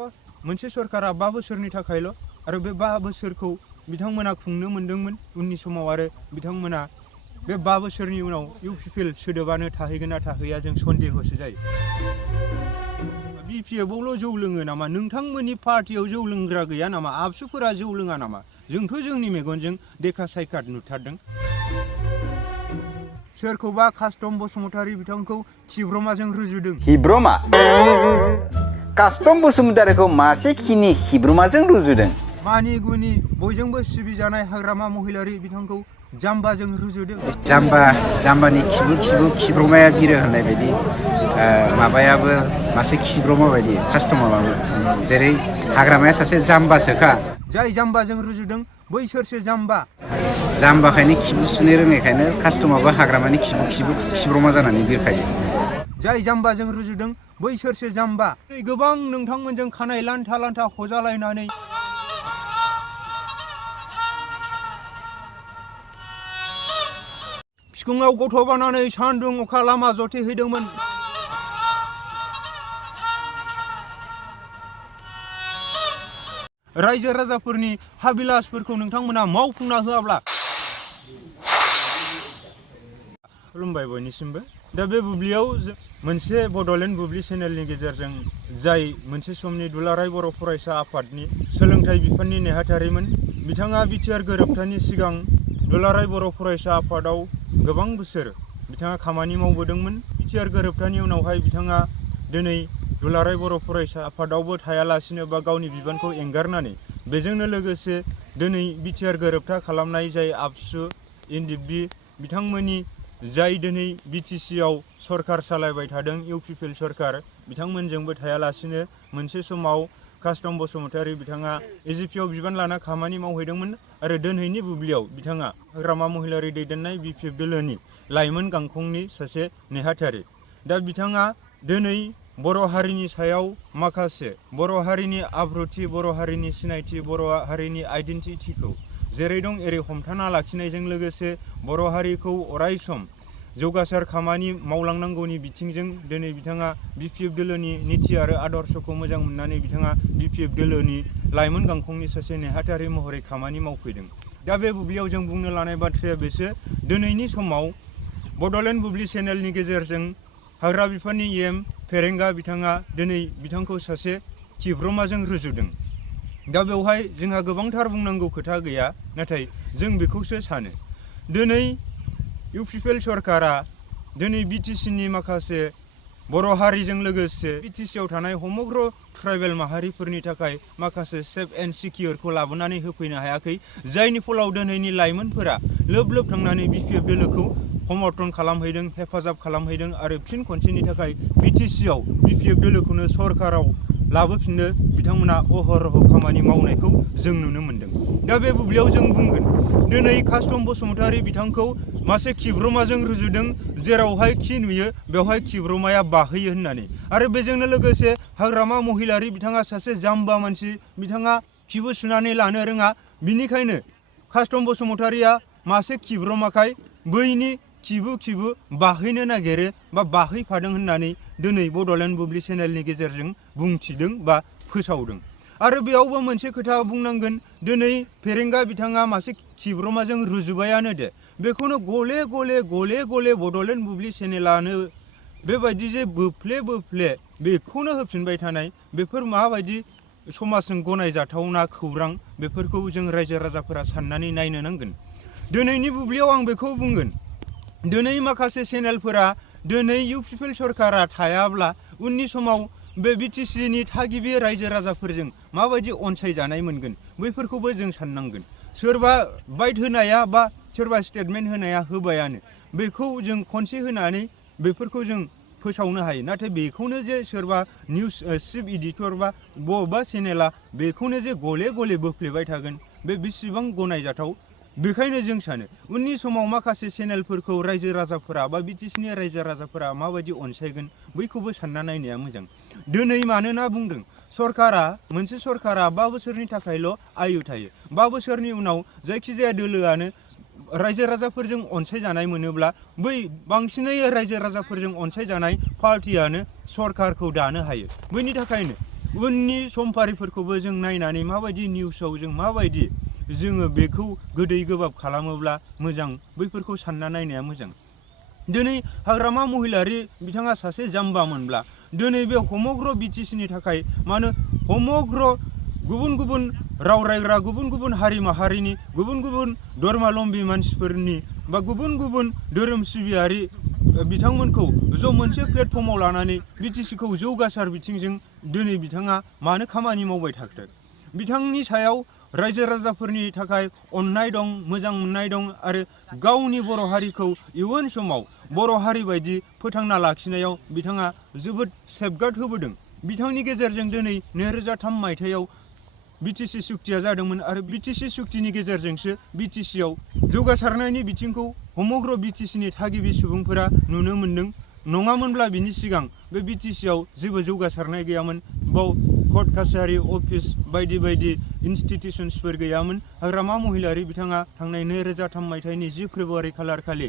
मोनसे सरकारा 5 बोसोरनि थाखायल' आरो बे 5 बोसोरखौ बिथांमोना खुंनो मोनदोंमोन उननि समाव आरो बिथांमोना बे 5 बोसोरनि उनाव इउपिपिएल सोदोबानो थाहैगोन ना थाहैया जों सन्देहसो जायो। बिपिएफआवल' जौ लोङो नामा? नोंथांमोननि पार्टियाव जौ लोंग्रा गैया नामा? आबसुफोरा जौ लोङा नामा? जोंथ' जोंनि मेगनजों देखा सायखाद नुथारदों। सोरखौबा कास्टम बसुमतारी बिथांखौ खिब्रमाजों रुजुदों। खिब्रमा? कास्टम बसुमतारीखौ मासेखिनि खिब्रमाजों रुजुदों? मानि गुनि बयजोंबो सिबिजानाय हाग्रामा महिलारी बिथांखौ जाम्बाजों रुजुदों। जाम्बानि खिब्रमाया बिरो होननाय बायदि माबायाबो मासे खिब्रमा बायदि कास्टमाराबो जेरै हाग्रामाया सासे जाम्बासोखा। जाय जाम्बाजों रुजुदों बैसोरसो जाम्बा। जाम्बाखायनो खिबु सुनो रोङैखायनो कास्टमाबो हाग्रामानि खिब्रमा जानानै बिरखायो। जाय जाम्बाजों रुजुदों बैसोरसो जाम्बा। गोबां नोंथांमोनजों खानाय लान्था लान्था हजालायनानै बिखुङाव गथ' बानानै सान्दुं अखा लामा जथेहैदोंमोन। रायजो राजाफोरनि हाबिलासफोरखौ नोंथांमोना मावफुंना होआब्ला। खुलुमबाय बयनिसिमबो। दा बे बुब्लियाव मोनसे बड'लेण्ड बुब्लि चेनेलनि गेजेरजों जाय मोनसे समनि दुलाराय बर' फरायसा आफादनि सोलोंथाइ बिफाननि नेहाथारिमोन, बिथाङा बिटिआर गोरोबथानि सिगां दुलाराय बर' फरायसा आफादाव गोबां बोसोर बिथाङा खामानि मावबोदोंमोन। बिटिआर गोरोबथानि उनावहाय बिथाङा दिनै दुलाराय बर' फरायसा आफादावबो थायालासिनो बा गावनि बिबानखौ एंगारनानै बेजोंनो लोगोसे दिनै बिटिआर गोरोबथा खालामनाय जाय आबसु एनडिएफबि बिथांमोननि जाय दिनै बिटिसिआव सरकार सालायबाय थादों इउपिपिएल सरकार, बिथांमोनजोंबो थायालासिनो मोनसे समाव कास्टम बसुमतारी बिथाङा एजिपिआव बिबान लाना खामानि मावहैदोंमोन आरो दिनैनि बुब्लियाव बिथाङा हाग्रामा महिलारी दैदेननाय बिपिएफ दोलोनि लाइमोन गांखंनि सासे नेहाथारि। दा बिथाङा दिनै बर' हारिनि सायाव माखासे बर' हारिनि आब्रुथि, बर' हारिनि सिनायथि, बर' हारिनि आइडेन्टिटिखौ जेरै दं एरै हमथाना लाखिनायजों लोगोसे बर' हारिखौ अराय सम जौगासार खामानि मावलांनांगौनि बिथिंजों दिनै बिथाङा बिपिएफ दोलोनि निति आरो आदर्शखौ मोजां मोननानै बिथाङा बिपिएफ दोलोनि लाइमोन गांखंनि सासे नेहाथारि महरै खामानि मावफैदों। दा बे बुब्लियाव जों बुंनो लानाय बाथ्राया बेसो, दिनैनि समाव बड'लेण्ड बुब्लि चेनेलनि गेजेरजों हाग्रा बिफाननि EM फेरेंगा बिथाङा दिनै बिथांखौ सासे खिब्रमाजों रुजुदों। दा बेवहाय जोंहा गोबांथार बुंनांगौ खोथा गैया, नाथाय जों बेखौसो सानो दिनै इउपिपिएल सरकारा दिनै बिटिसिनि माखासे बर' हारिजों लोगोसे बिटिसिआव थानाय समग्र ट्राइबेल माहारिफोरनि थाखाय माखासे सेफ एन्ड सिकिउरखौ लाबोनानै होफैनो हायाखै, जायनि फलाव दिनैनि लाइमोनफोरा लोब लोब थांनानै बिपिएफ दोलोखौ समर्थन खालामहैदों, हेफाजाब खालामहैदों आरो फिन खनसेनि थाखाय बिटिसिआव बिपिएफ दोलोखौनो सरकाराव लाबोफिननो बिथांमोना अहरह खामानि मावनायखौ जों नुनो मोन्दों। दा बे बुब्लियाव जों बुंगोन दिनै कास्टम बसुमतारी बिथांखौ मासे खिब्रमाजों रुजुदों, जेरावहाय खि नुयो बेवहाय खिब्रमाया बाहोयो होननानै। आरो बेजोंनो लोगोसे हाग्रामा महिलारी बिथाङा सासे जाम्बा मानसि, बिथाङा खिबु सुनानै लानो रोङा, बिनिखायनो कास्टम बसुमतारीया मासे खिब्रमाखाय बैनि खिबु बाहैनो नागिरो बा बाहैफादों होननानै दिनै बड'लेण्ड बुब्लि चेनेलनि गेजेरजों बुंथिदों बा फोसावदों। आरो बेयावबो मोनसे खोथा बुंनांगोन, दिनै फेरेंगा बिथाङा मासे खिब्रमाजों रुजुबायानो दे, बेखौनो गले गले बड'लेण्ड बुब्लि चेनेलानो बेबायदि जे बोफ्ले बेखौनो होफिनबाय थानाय, बेफोर माबायदि समाजजों गनायजाथावना खौरां, बेफोरखौ जों रायजो राजाफोरा साननानै नायनो नांगोन। दिनैनि बुब्लियाव आं बेखौ बुंगोन, दिनै माखासे चेनेलफोरा दिनै इउपिपिएल सरकारा थायाब्ला उननि समाव बे बिटिसिनि थागिबि रायजो राजाफोरजों माबायदि अनसायजानाय मोनगोन, बैफोरखौबो जों साननांगोन। सोरबा बाइट होनाया बा सोरबा स्टेटमेन्ट होनाया होबायानो, बेखौ जों खनसे होनानै बेफोरखौ जों फोसावनो हायो, नाथाय बेखौनो जे सोरबा निउस चिफ इडिटर बा बबेबा चेनेला बेखौनो जे गले बोफ्लेबाय थागोन, बे बेसेबां गनायजाथाव? बेखायनो जों सानो उननि समाव माखासे चेनेलफोरखौ रायजो राजाफोरा बा बिटिसिनि रायजो राजाफोरा माबायदि अनसायगोन बैखौबो सानना नायनाया मोजां। दिनै मानोना बुंदों सरकारा, मोनसे सरकारा 5 बोसोरनि थाखायल' आयु थायो, 5 बोसोरनि उनाव जायखिजाया दोलोआनो रायजो राजाफोरजों अनसायजानाय मोनोब्ला बै बांसिनै रायजो राजाफोरजों अनसायजानाय पार्टियानो सरकारखौ दानो हायो। बैनि थाखायनो उननि समफारिफोरखौबो जों नायनानै माबायदि निउसाव जों माबायदि जोङो बेखौ गोदै गोबाब खालामोब्ला मोजां बैफोरखौ सानना नायनाया मोजां। दिनै हाग्रामा महिलारि बिथाङा सासे जाम्बामोनब्ला दिनै बे समग्र बिटिसिनि थाखाय मानो समग्र गुबुन गुबुन राव रायग्रा गुबुन गुबुन हारि माहारिनि गुबुन गुबुन धर्मालम्बी मानसिफोरनि बा गुबुन गुबुन धोरोम सिबियारि बिथांमोनखौ ज' मोनसे प्लेटफर्माव लानानै बिटिसिखौ जौगासार बिथिंजों दिनै बिथाङा मानो खामानि मावबाय थाखो? बिथांनि सायाव रायजो राजाफोरनि थाखाय अननाय दं, मोजां मोननाय दं आरो गावनि बर' हारिखौ इयुन समाव बर' हारि बायदि फोथांना लाखिनायाव बिथाङा जोबोद सेफगार्ड होबोदों। बिथांनि गेजेरजों दिनै 2003 मायथाइयाव बिटिसि सुक्तिया जादोंमोन आरो बिटिसि सुक्तिनि गेजेरजोंसो बिटिसियाव जौगासारनायनि बिथिंखौ समग्र बिटिसिनि थागिबि सुबुंफोरा नुनो मोन्दों। नङामोनब्ला बिनि सिगां बे बिटिसियाव जेबो जौगासारनाय गैयामोन। बाव कर्ट कासारि अफिस बायदि बायदि इनस्टिटिउसन्सफोर गैयामोन। हाग्रामा महिलारि बिथाङा थांनाय 2003 मायथाइनि 10 फेब्रुवारि खालार खालि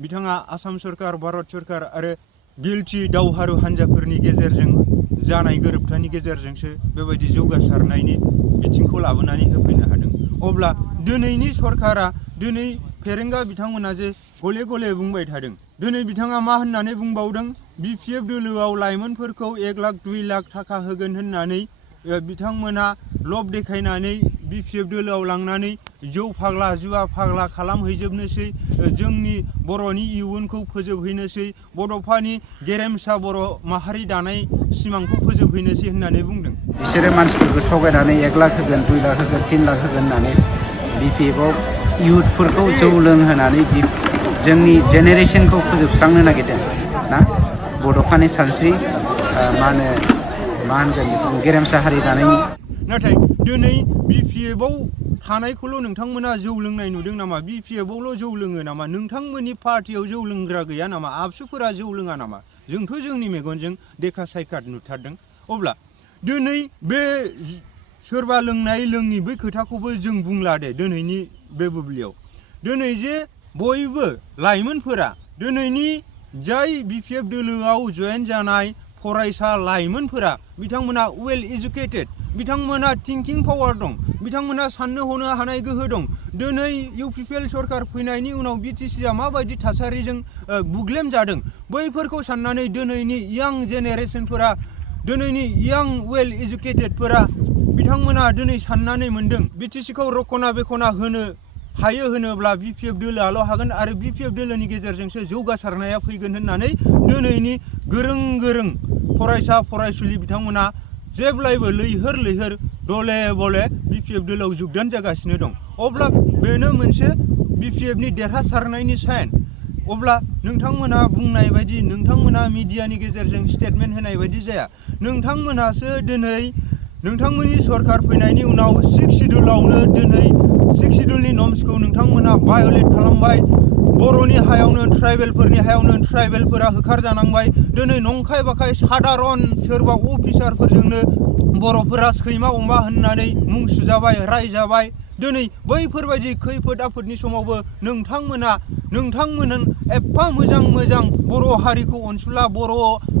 बिथाङा आसाम सरकार, भारत सरकार आरो गिल्टी दावहारु हान्जाफोरनि गेजेरजों जानाय गोरोबथानि गेजेरजोंसो बेबायदि जौगासारनायनि बिथिंखौ लाबोनानै होफैनो हादों। अब्ला दिनैनि सरकारा दिनै फेरेंगा बिथांमोना जे गले गले बुंबाय थादों, दिनै बिथाङा मा होननानै बुंबावदों, बिपिएफ दोलोआव लाइमोनफोरखौ 1 लाख 2 लाख थाखा होगोन होननानै बिथांमोना लब देखायनानै बिपिएफ दोलोआव लांनानै जौ फाग्ला जुवा फाग्ला खालामहैजोबनोसै, जोंनि बर'नि इयुनखौ फोजोबहैनोसै, बड'फानि गेरेमसा बर' माहारि दानाय सिमांखौ फोजोबहैनोसै होननानै बुंदों। बिसोरो मानसिफोरखौ थगायनानै 1 लाख होगोन, 2 लाख होगोन, 3 लाख होगोन होननानै बिपिएफआव इयुथफोरखौ जौ लोंहोनानै जोंनि जेनेरेसनखौ फोजोबस्रांनो नागिरदों ना। बड'फानि सानस्रि मा होनगोन गेरेमसा हारि दानायनि। नाथाय दिनै बिपिएफआव थानायखौल' नोंथांमोना जौ लोंनाय नुदों नामा? बिपिएफआवल' जौ लोङो नामा? नोंथांमोननि पार्टियाव जौ लोंग्रा गैया नामा? आबसुफोरा जौ लोङा नामा? जोंथ' जोंनि मेगनजों देखा सायखाद नुथारदों। अब्ला दिनै बे सोरबा लोंनाय लोङि बै खोथाखौबो जों बुंला दे दिनैनि बे बुब्लियाव। दिनै जे बयबो लाइमोनफोरा दिनैनि जाय बिपिएफ दोलोआव जयेन जानाय फरायसा लाइमोनफोरा बिथांमोना वेल इडुकेटेड, बिथांमोना थिंकिं पावार दं, बिथांमोना साननो हनो हानाय गोहो दं। दिनै इउपिपिएल सरकार फैनायनि उनाव बिटिसिआ माबायदि थासारिजों बुग्लेम जादों बैफोरखौ साननानै दिनैनि यां जेनेरेसनफोरा, दिनैनि यां वेल इडुकेटेडफोरा बिथांमोना दिनै साननानै मोन्दों बिटिसिखौ रखना बेखना होनो हायो होनोब्ला बिपिएफ दोलोआल' हागोन आरो बिपिएफ दोलोनि गेजेरजोंसो जौगासारनाया फैगोन होननानै दिनैनि गोरों गोरों फरायसा फरायसुलि बिथांमोना जेब्लायबो लैहोर लैहोर दले बले बिपिएफ दोलोआव जुगदान जागासिनो दं। अब्ला बेनो मोनसे बिपिएफनि देरहासारनायनि साइन। अब्ला नोंथांमोना बुंनाय बायदि, नोंथांमोना मिडियानि गेजेरजों स्टेटमेन्ट होनाय बायदि जाया। नोंथांमोनासो दिनै नोंथांमोननि सरकार फैनायनि उनाव 6 शिड्युलावनो दिनै 6 शिड्युलनि नर्म्सखौ नोंथांमोना भायलेट खालामबाय। बर'नि हायावनो ट्राइबेलफोरनि हायावनो ट्राइबेलफोरा होखारजानांबाय। दिनै नंखाय बाखाय सादारन सोरबा अफिसारफोरजोंनो बर'फोरा सैमा अमा होननानै मुं सुजाबाय, रायजाबाय। दिनै बैफोरबायदि खैफोद आफोदनि समावबो नोंथांमोना एफा मोजां मोजां बर' हारिखौ अनसुला, बर'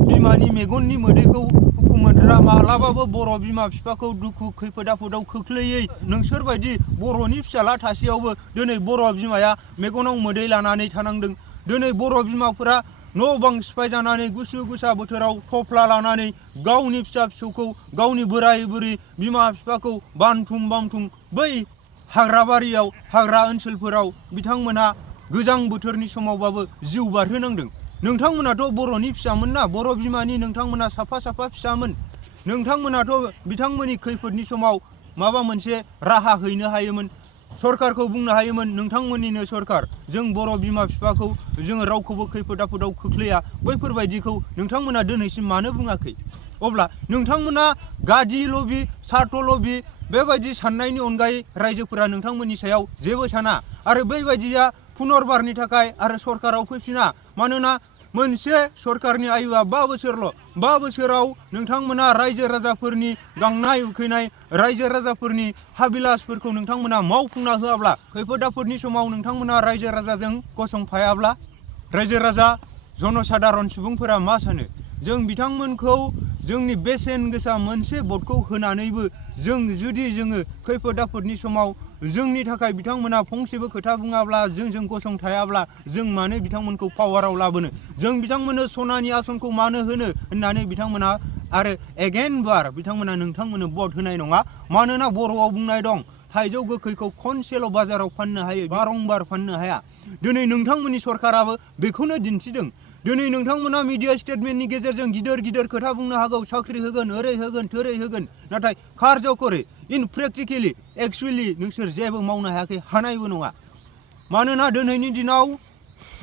बिमानि मेगननि मोदैखौ हुखुमोद्रा, मालाबाबो बर' बिमा बिफाखौ दुखु खैफोद आफोदाव खोख्लैयै नोंसोरबायदि बर'नि फिसाला थासेयावबो दिनै बर' बिमाया मेगनाव मोदै लानानै थानांदों। दिनै बर' बिमाफोरा न' बां सिफाय जानानै गुसु गुसा बोथोराव थफ्ला लानानै गावनि फिसा फिसौखौ, गावनि बोराय बुरि बिमा बिफाखौ बानथुम बामथुम बै हाग्राबारियाव, हाग्रा ओनसोलफोराव बिथांमोनहा गोजां बोथोरनि समावबाबो जिउ बारहोनांदों। नोंथांमोनाथ' बर'नि फिसामोन ना, बर' बिमानि नोंथांमोना साफा साफा फिसामोन। नोंथांमोनाथ' बिथांमोननि खैफोदनि समाव माबा मोनसे राहा हैनो हायोमोन। सरकारखौ बुंनो हायोमोन नोंथांमोननिनो सरकार, जों बर' बिमा बिफाखौ जोङो रावखौबो खैफोद आफोदाव खोख्लैया। बैफोरबायदिखौ नोंथांमोना दिनैसिम मानो बुङाखै? अब्ला नोंथांमोना गादि लबि, सार्थ लबि बेबायदि साननायनि अनगायै रायजोफोरा नोंथांमोननि सायाव जेबो साना आरो बैबायदिया पुनर्बारनि थाखाय आरो सरकाराव फैफिना। मानोना मोनसे सरकारनि आयुआ 5 बोसोरल'। 5 बोसोराव नोंथांमोना रायजो राजाफोरनि गांनाय उखैनाय, रायजो राजाफोरनि हाबिलासफोरखौ नोंथांमोना मावफुंना होआब्ला, खैफोद आफोदनि समाव नोंथांमोना रायजो राजाजों गसंफायाब्ला रायजो राजा जनसाधारन सुबुंफोरा मा सानो? जों बिथांमोनखौ जोंनि बेसेन गोसा मोनसे भटखौ होनानैबो जों जुदि जोङो खैफोद आफोदनि समाव जोंनि थाखाय बिथांमोना फंसेबो खोथा बुङाब्ला जोंजों गसंथायाब्ला जों मानो बिथांमोनखौ पावाराव लाबोनो, जों बिथांमोननो सनानि आसनखौ मानो होनो होननानै बिथांमोना आरो एगेन बार बिथांमोना नोंथांमोननो भट होनाय नङा। मानोना बर'आव बुंनाय दं, थाइजौ गोखैखौ खनसेल' बाजाराव फाननो हायो, बारंबार फाननो हाया। दिनै नोंथांमोननि सरकाराबो बेखौनो दिन्थिदों। दिनै नोंथांमोना मिडिया स्टेटमेन्टनि गेजेरजों गिदिर गिदिर खोथा बुंनो हागौ, साख्रि होगोन, ओरै होगोन, थोरै होगोन, नाथाय कार्जकरे इन प्रेक्टिकेलि एक्सुवेलि नोंसोर जेबो मावनो हायाखै, हानायबो नङा। मानोना दिनैनि दिनाव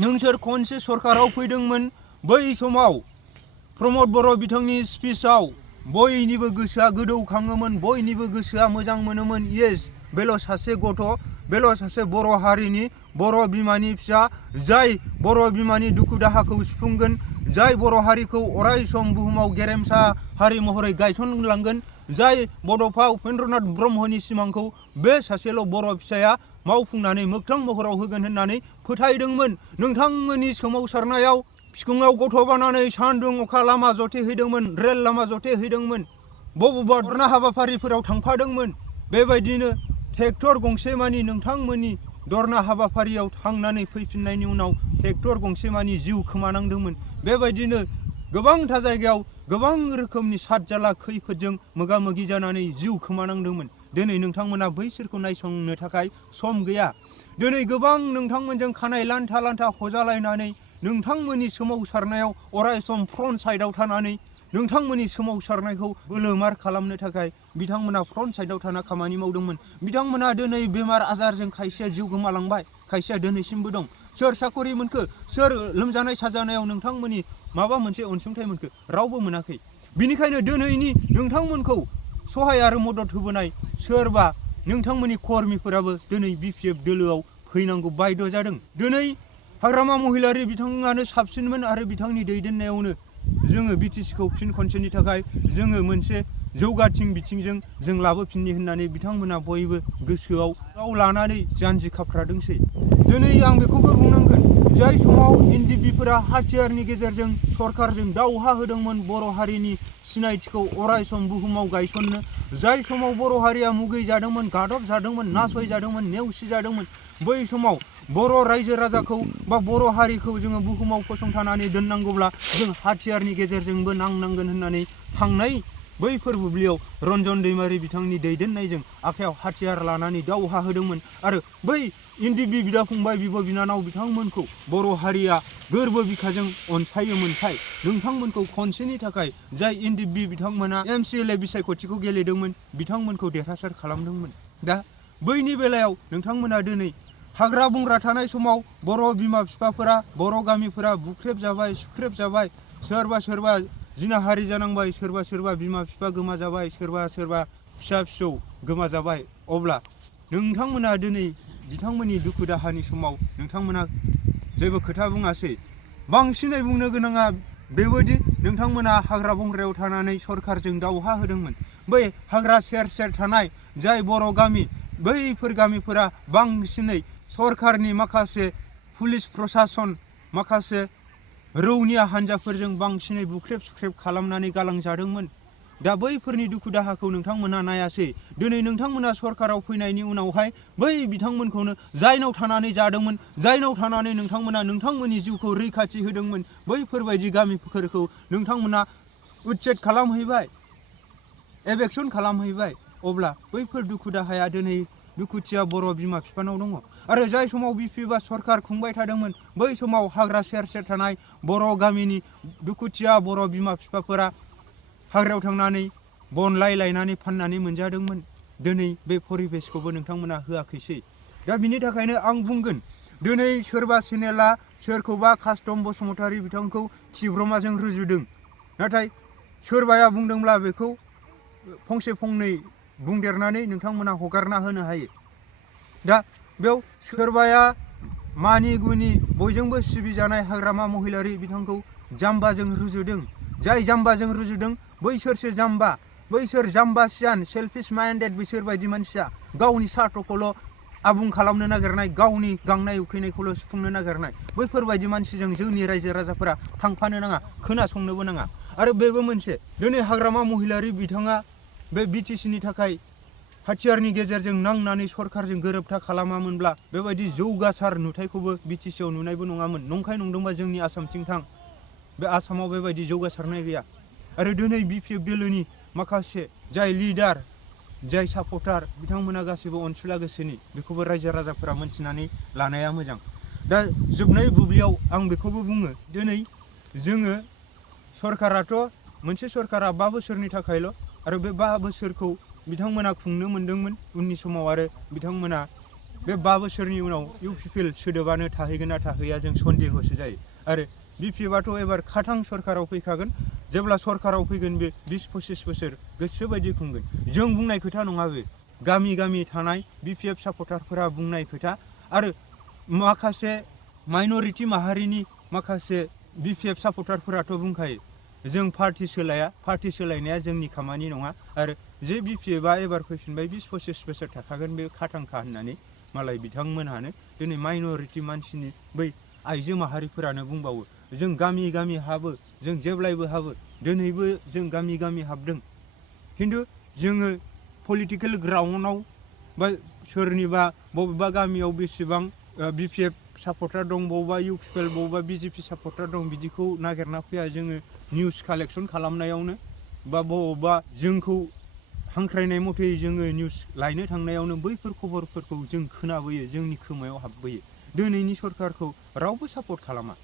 नोंसोर खनसे सरकाराव फैदोंमोन, बै समाव प्रमद बर' बिथांनि स्पिचआव बयनिबो गोसोआ गोदौखाङोमोन, बयनिबो गोसोआ मोजां मोनोमोन। येस, बेल' सासे गथ', बेल' सासे बर' हारिनि बर' बिमानि फिसा, जाय बर' बिमानि दुखु दाहाखौ सुफुंगोन, जाय बर' हारिखौ अराय सम बुहुमाव गेरेमसा हारि महरै गायसनलांगोन, जाय बड'फा उपेन्द्रनाथ ब्रह्मनि सिमांखौ बे सासेल' बर' फिसाया मावफुंनानै मोगथां महराव होगोन होननानै फोथायदोंमोन। नोंथांमोननि सोमावसारनायाव बिखुङाव गथ' बानानै सान्दुं अखा लामा जथेहैदोंमोन, रेल लामा जथेहैदोंमोन, बबेबा धरना हाबाफारिफोराव थांफादोंमोन। बेबायदिनो ट्रेक्टर गंसे मानि नोंथांमोननि धरना हाबाफारियाव थांनानै फैफिननायनि उनाव ट्रेक्टर गंसे मानि जिउ खोमानांदोंमोन। बेबायदिनो गोबांथा जायगायाव गोबां रोखोमनि सातजाला खैफोदजों मोगा मोगि जानानै जिउ खोमानांदोंमोन। दिनै नोंथांमोना बैसोरखौ नायसंनो थाखाय सम गैया। दिनै गोबां नोंथांमोनजों खानाय लान्था लान्था हजालायनानै नोंथांमोननि सोमावसारनायाव अराय सम फ्रन्ट साइडआव थानानै नोंथांमोननि सोमावसारनायखौ बोलोमार खालामनो थाखाय बिथांमोना फ्रन्ट साइडआव थाना खामानि मावदोंमोन। बिथांमोना दिनै बेमार आजारजों खायसेया जिउ गोमालांबाय, खायसेया दिनैसिमबो दं। सोर साखरि मोनखो, सोर लोमजानाय साजानायाव नोंथांमोननि माबा मोनसे अनसुंथाइ मोनखो? रावबो मोनाखै। बिनिखायनो दिनैनि नोंथांमोनखौ सहाय आरो मदद होबोनाय सोरबा नोंथांमोननि कर्मिफोराबो दिनै BPF दोलोआव फैनांगौ बायद' जादों। दिनै हाग्रामा महिलारि बिथाङानो साबसिनमोन आरो बिथांनि दैदेननायावनो जोङो BTCखौ फिन खनसेनि थाखाय जोङो मोनसे जौगाथिं बिथिंजों जों लाबोफिननि होननानै बिथांमोना बयबो गोसोआव लानानै जानजि खाफ्रादोंसै। दिनै आं बेखौबो बुंनांगोन, जाय समाव NDBफोरा हाथियारनि गेजेरजों सरकारजों दावहा होदोंमोन बर' हारिनि सिनायथिखौ अराय सम बुहुमाव गायसननो, जाय समाव बर' हारिया मुगै जादोंमोन, गादब जादोंमोन, नासय जादोंमोन, नेवसि जादोंमोन, बै समाव बर' रायजो राजाखौ बा बर' हारिखौ जोङो बुहुमाव फसंथानानै दोननांगौब्ला जों हाथियारनि गेजेरजोंबो नांनांगोन होननानै थांनाय बैफोर बुब्लियाव रन्जन दैमारि बिथांनि दैदेननायजों आखायाव हाथियार लानानै दावहा होदोंमोन। आरो बै NDB बिदा फंबाय बिब' बिनानाव बिथांमोनखौ बर' हारिया गोरबो बिखाजों अनसायोमोनखाय नोंथांमोनखौ खनसेनि थाखाय जाय NDB बिथांमोना MCLA बिसायख'थिखौ गेलेदोंमोन बिथांमोनखौ देरहासार खालामदोंमोन। दा बैनि बेलायाव नोंथांमोना दिनै हाग्रा बंग्रा थानाय समाव बर' बिमा बिफाफोरा, बर' गामिफोरा बुख्रेब जाबाय, सुख्रेब जाबाय, सोरबा सोरबा जिनाहारि जानांबाय, सोरबा सोरबा बिमा बिफा गोमा जाबाय, सोरबा सोरबा फिसा फिसौ गोमा जाबाय। अब्ला नोंथांमोना दिनै बिथांमोननि दुखु दाहानि समाव नोंथांमोना जेबो खोथा बुङासै। बांसिनै बुंनो गोनाङा बेबायदि नोंथांमोना हाग्रा बंग्रायाव थानानै सरकारजों दावहा होदोंमोन। बै हाग्रा सेर सेर थानाय जाय बर' गामि, बैफोर गामिफोरा बांसिनै सरकारनि माखासे पुलिस प्रसासन, माखासे रौनिया हान्जाफोरजों बांसिनै बुख्रेब सुख्रेब खालामनानै गालांजादोंमोन। दा बैफोरनि दुखु दाहाखौ नोंथांमोना नायासै। दिनै नोंथांमोना सरकाराव फैनायनि उनावहाय बै बिथांमोनखौनो जायनाव थानानै जादोंमोन, जायनाव थानानै नोंथांमोना नोंथांमोननि जिउखौ रैखाथि होदोंमोन, बैफोरबायदि गामिफोरखौ नोंथांमोना उच्चेद खालामहैबाय, एभेक्सन खालामहैबाय। अब्ला बैफोर दुखु दाहाया दिनै दुखुथिया बर' बिमा बिफानाव दङ। आरो जाय समाव BPF सरकार खुंबाय थादोंमोन, बै समाव हाग्रा सेर सेर थानाय बर' गामिनि दुखुथिया बर' बिमा बिफाफोरा हाग्रायाव थांनानै बन लायनानै फाननानै मोनजादोंमोन। दिनै बे परिबेसखौबो नोंथांमोना होआखैसै। दा बिनि थाखायनो आं बुंगोन, दिनै सोरबा चेनेला सोरखौबा कास्टम बसुमतारी बिथांखौ खिब्रमाजों रुजुदों, नाथाय सोरबाया बुंदोंब्ला बेखौ फंसे फंनै बुंदेरनानै नोंथांमोना हगारना होनो हायो। दा बेयाव सोरबाया मानि गुनि बयजोंबो सिबिजानाय हाग्रामा महिलारि बिथांखौ जाम्बाजों रुजुदों। जाय जाम्बाजों रुजुदों बैसोरसो जाम्बा, बैसोर जाम्बासियान, सेल्फिश माइन्डेड बैसोर बायदि मानसिया गावनि सार्थखौल' आबुं खालामनो नागिरनाय गावनि गांनाय उखैनायखौल' सुफुंनो नागिरनाय बैफोरबायदि मानसिजों जोंनि रायजो राजाफोरा थांफानो नाङा खोनासंनोबो नाङा। आरो बेबो मोनसे दिनै हाग्रामा महिलारि बिथाङा बे बिटिसिनि थाखाय हाथियारनि गेजेरजों नांनानै सरकारजों गोरोबथा खालामामोनब्ला बेबायदि जौगासार नुथायखौबो बिटिसिआव नुनायबो नङामोन। नंखाय नंदोंबा जोंनि आसामथिं थां, बे आसामाव बेबायदि जौगासारनाय गैया। आरो दिनै बिपिएफ दोलोनि माखासे जाय लिडार जाय सापर्टार बिथांमोना गासैबो अनसुला गोसोनि, बेखौबो रायजो राजाफोरा मोनथिनानै लानाया मोजां। दा जोबनाय बुब्लियाव आं बेखौबो बुङो, दिनै जोङो सरकाराथ' मोनसे सरकारा 5 बोसोरनि थाखायल', आरो बे 5 बोसोरखौ बिथांमोना खुंनो मोनदोंमोन उननि समाव, आरो बिथांमोना बे 5 बोसोरनि उनाव इउपिपिएल सोदोबानो थाहैगोन ना थाहैया जों सन्देहसो जायो। आरो बिपिएफआथ' एबार खाथां सरकाराव फैखागोन, जेब्ला सरकाराव फैगोन बे 20-25 बोसोर गोसोबायदि खुंगोन। जों बुंनाय खोथा नङा, बे गामि गामि थानाय बिपिएफ सापर्टारफोरा बुंनाय खोथा। आरो माखासे माइनरिटि माहारिनि माखासे बिपिएफ सापर्टारफोराथ' बुंखायो जों पार्टि सोलाया, पार्टि सोलायनाया जोंनि खामानि नङा, आरो जे बिपिएफआ एबार फैफिनबाय 20-25 बोसोर थाखागोन बे खाथांखा होननानै मालाय बिथांमोनहानो दिनै माइनरिटि मानसिनि बै आइजो माहारिफोरानो बुंबावो जों गामि गामि हाबो, जों जेब्लायबो हाबो, दिनैबो जों गामि गामि हाबदों। खिन्थु जोङो पलिटिकेल ग्राउन्डआव बा सोरनिबा बबेबा गामियाव बेसेबां बिपिएफ सापर्टार दं, बबेबा इउपिपिएल बबेबा बिजेपि सापर्टार दं, बिदिखौ नागिरना फैया जोङो निउस कालेक्सन खालामनायावनो बा बबेबा जोंखौ हांख्रायनाय मथे जोङो निउस लायनो थांनायावनो बैफोर खबरफोरखौ जों खोनाबोयो, जोंनि खोमायाव हाबबोयो। दिनैनि सरकारखौ रावबो सापर्ट खालामा।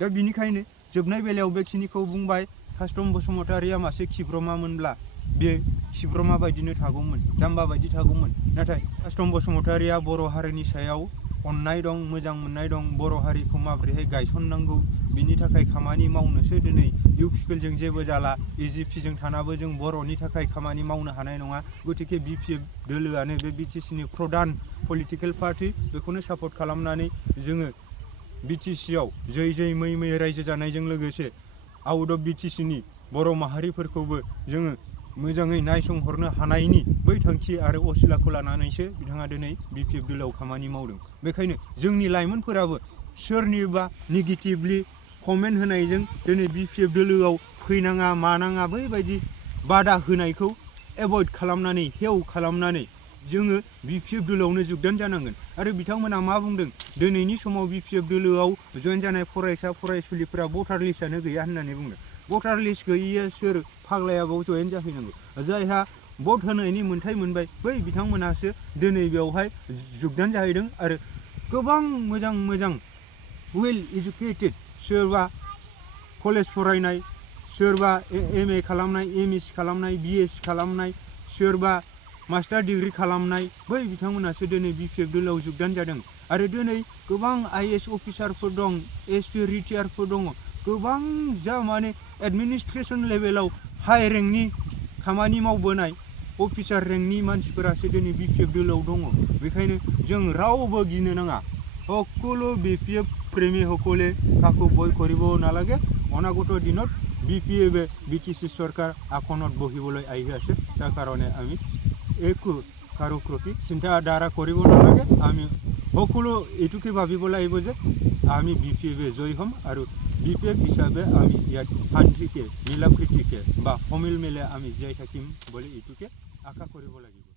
दा बिनिखायनो जोबनाय बेलायाव बेखिनिखौ बुंबाय। कास्टम बसुमतारिया मासे खिब्रमामोनब्ला बे खिब्रमा बायदिनो थागौमोन, जाम्बा बायदि थागौमोन। नाथाय कास्टम बसुमतारिया बर' हारिनि सायाव अननाय दं, मोजां मोननाय दं, बर' हारिखौ माबोरैहाय गायसननांगौ बिनि थाखाय खामानि मावनोसो दिनै इउपिपिएलजों जेबो जाला, इजिपिजों थानाबो जों बर'नि थाखाय खामानि मावनो हानाय नङा। गतिके बिपिएफ दोलोआनो बे बिटिसिनि प्रधान पलिटिकेल पार्टि, बेखौनो सापर्ट खालामनानै जोङो बिटिसिआव जै जै मै मै रायजो जानायजों लोगोसे आउट अफ बिटिसिनि बर' माहारिफोरखौबो जोङो मोजाङै नायसंहरनो हानायनि बै थांखि आरो असिलाखौ लानानैसो बिथाङा दिनै बिपिएफ दोलोआव खामानि मावदों। बेखायनो जोंनि लाइमोनफोराबो सोरनिबा नेगेटिभलि कमेन्ट होनायजों दिनै बिपिएफ दोलोआव फैनाङा मानाङा बैबायदि बादा होनायखौ एभयड खालामनानै, हेव खालामनानै जोङो बिपिएफ दोलोआवनो जगदान जानांगोन। आरो बिथांमोना मा बुंदों, दिनैनि समाव बिपिएफ दोलोआव जयेन जानाय फरायसा फरायसुलिफोरा भटार लिस्टआनो गैया होननानै बुंदों। भटार लिस्ट गैयिया सोर फाग्लाया बाव जयेन जाफैनांगौ? जायहा भट होनायनि मोन्थाय मोनबाय बै बिथांमोनासो दिनै बेवहाय जगदान जाहैदों। आरो गोबां मोजां मोजां वेल इडुकेटेड, सोरबा कलेज फरायनाय, सोरबा एमए खालामनाय, एमएससि खालामनाय, बिएससि खालामनाय, सोरबा मास्टार डिग्री खालामनाय, बै बिथांमोनासो दिनै बिपिएफ दोलोआव जगदान जादों। आरो दिनै गोबां आईएएस अफिसारफोर दं, एसपि रिटायारफोर दङ, गोबां जा माने एडमिनिस्ट्रेसन लेभेलाव हाई रेंकनि खामानि मावबोनाय अफिसार रेंकनि मानसिफोरासो दिनै बिपिएफ दोलोआव दङ। बेखायनो जों रावबो गिनो नाङा। সকলো বিপিএফ প্ৰেমী সকলে কাকো ভয় কৰিব নালাগে। অনাগত দিনত বিপিএফে বিটিসি চৰকাৰ আসনত বহিবলৈ আহি আছে, তাৰ কাৰণে আমি একো কাৰো প্ৰতি চিন্তাধাৰা কৰিব নালাগে। আমি সকলো এইটোকে ভাবিব লাগিব যে আমি বিপিএফে জয় হ'ম, আৰু বিপিএফ হিচাপে আমি ইয়াত শান্তিকে মিলা প্ৰীতিকে বা সমিল মিলে আমি জীয়াই থাকিম বুলি এইটোকে আশা কৰিব লাগিব।